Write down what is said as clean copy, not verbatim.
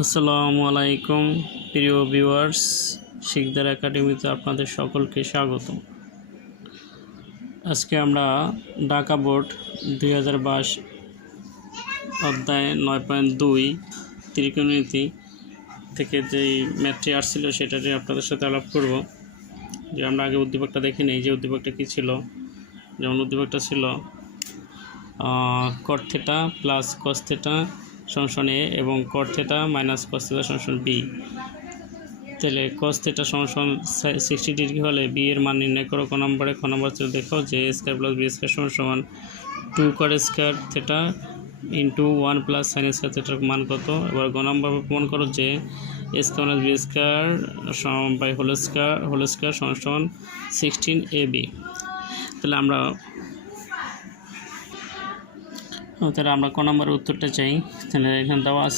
আসসালামু আলাইকুম প্রিয় ভিউয়ার্স, শিকদার একাডেমিতে আপনাদের সকলকে স্বাগত। আজকে আমরা ঢাকা বোর্ড 2022 অধ্যায় 9.2 ত্রিকোণমিতি থেকে যেই ম্যাথটি আসছিল সেটা নিয়ে আপনাদের সাথে আলাপ করব। যে আমরা আগে উদ্দীপকটা দেখে নিই যে উদ্দীপকটা কী ছিল। যেমন উদ্দীপকটা ছিল কট থিটা প্লাস কস থিটা সমান এ এবং কট থিটা মাইনাস কস থিটা সমান বি। তাহলে কস থিটা সমান 60 ডিগ্রি হলে বি এর মান নির্ণয় করো। ক নম্বরে দেখো যে a square plus b square সমান 2 cot square theta into 1 plus sine square থিটার মান কত। এবার গ নম্বর প্রমাণ করো যে a square minus b square by whole square সমান 16 এ বি। তাহলে আমরা ক নম্বরের উত্তরটা চাই। তাহলে এখানে দেওয়া আছে